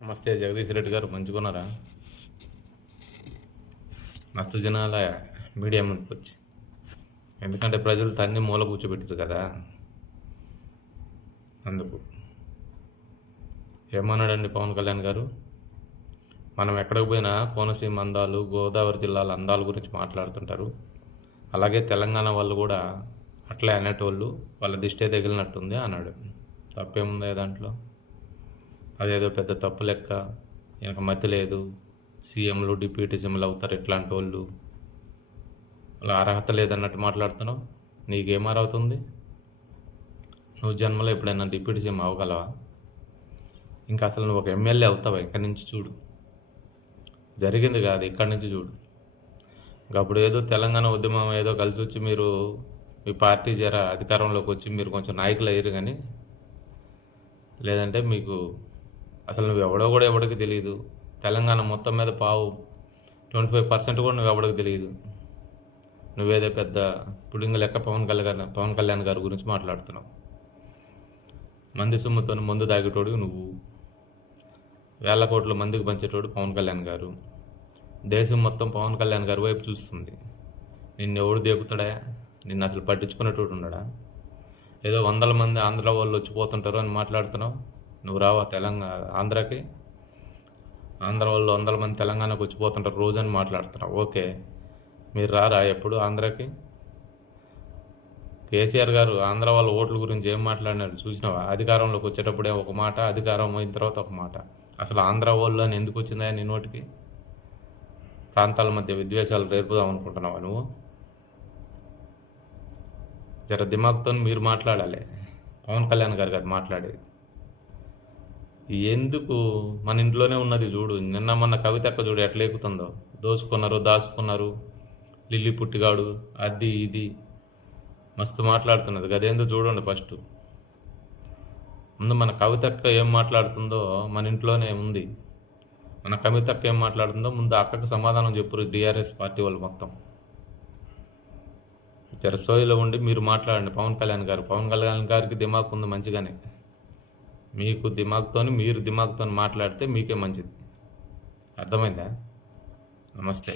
నమస్తే జగదీష్ రెడ్డి గారు, మంచుకున్నారా? మస్తు జనాల మీడియా ముందుకు వచ్చి, ఎందుకంటే ప్రజలు తన్ని మూల కూర్చోబెట్టారు కదా, అందుకు. ఏమన్నాడండి పవన్ కళ్యాణ్ గారు? మనం ఎక్కడికి పోయినా కోనసీమ అందాలు, గోదావరి జిల్లాల అందాల గురించి మాట్లాడుతుంటారు. అలాగే తెలంగాణ వాళ్ళు కూడా అట్లే అనేటోళ్ళు, వాళ్ళ దిష్టే తగిలినట్టుంది అన్నాడు. తప్పేముంది దాంట్లో? అదేదో పెద్ద తప్పు లెక్క, ఇంకా మతి లేదు, సీఎంలు డిప్యూటీ సీఎంలు అవుతారు ఇట్లాంటి వాళ్ళు, అలా అర్హత లేదన్నట్టు మాట్లాడుతున్నావు. నీకేమవుతుంది? నువ్వు జన్మలో ఎప్పుడైనా డిప్యూటీ సీఎం అవ్వగలవా? ఇంకా అసలు నువ్వు ఒక ఎమ్మెల్యే అవుతావా? ఇక్కడి నుంచి చూడు, జరిగింది కాదు, ఇక్కడి నుంచి చూడు. అప్పుడు ఏదో తెలంగాణ ఉద్యమం ఏదో కలిసి వచ్చి మీరు మీ పార్టీ జర అధికారంలోకి వచ్చి మీరు కొంచెం నాయకులు అయ్యారు, కానీ లేదంటే మీకు అసలు నువ్వు ఎవడో కూడా ఎవడికి తెలియదు. తెలంగాణ మొత్తం మీద 25% కూడా నువ్వు ఎవడికి తెలియదు. నువ్వేదో పెద్ద పుడింగ్ లెక్క పవన్ కళ్యాణ్ గారి గురించి మాట్లాడుతున్నావు. మంది సొమ్ముతో మందు దాగేటోడు నువ్వు, వేల కోట్ల మందికి పంచేటోడు పవన్ కళ్యాణ్ గారు. దేశం మొత్తం పవన్ కళ్యాణ్ గారి వైపు చూస్తుంది. నిన్ను ఎవడు దేకుతాడా? నిన్ను అసలు పట్టించుకునేటోడు ఉన్నాడా? ఏదో 100 మంది ఆంధ్ర వాళ్ళు వచ్చిపోతుంటారు అని మాట్లాడుతున్నావు. నువ్వు రావా ఆంధ్రాకి? ఆంధ్ర వాళ్ళు 100 మంది తెలంగాణకు వచ్చిపోతుంటారు రోజు అని మాట్లాడుతున్నావు. ఓకే, మీరు రారా ఎప్పుడు ఆంధ్రాకి? కేసీఆర్ గారు ఆంధ్ర వాళ్ళ ఓట్ల గురించి ఏం మాట్లాడినాడు చూసినావా? అధికారంలోకి వచ్చేటప్పుడే ఒక మాట, అధికారం అయిన తర్వాత ఒక మాట. అసలు ఆంధ్ర వాళ్ళు అని ఎందుకు వచ్చిందా నీ నోటికి? ప్రాంతాల మధ్య విద్వేషాలు రేపుదాం అనుకుంటున్నావా నువ్వు? జర దిమాగ్తో మీరు మాట్లాడాలి. పవన్ కళ్యాణ్ గారు కాదు మాట్లాడేది. ఎందుకు? మన ఇంట్లోనే ఉన్నది చూడు. నిన్న మొన్న కవితక్క చూడు ఎట్లా ఎక్కుతుందో. దోసుకున్నారు, దాచుకున్నారు, లిల్లీ పుట్టిగాడు, అది ఇది మస్తు మాట్లాడుతున్నది. అదేందో చూడండి ఫస్ట్. ముందు మన కవితక్క ఏం మాట్లాడుతుందో మన ఇంట్లోనే ఉంది. మన కవితక్క ఏం మాట్లాడుతుందో ముందు అక్కకు సమాధానం చెప్పురు టీఆర్ఎస్ పార్టీ వాళ్ళు మొత్తం. జరసోయిలో ఉండి మీరు మాట్లాడండి పవన్ కళ్యాణ్ గారు. పవన్ కళ్యాణ్ గారికి దిమాగ్ ఉంది మంచిగానే. మీకు మీరు దిమాగ్తో మాట్లాడితే మీకే మంచిది. అర్థమైందా? నమస్తే.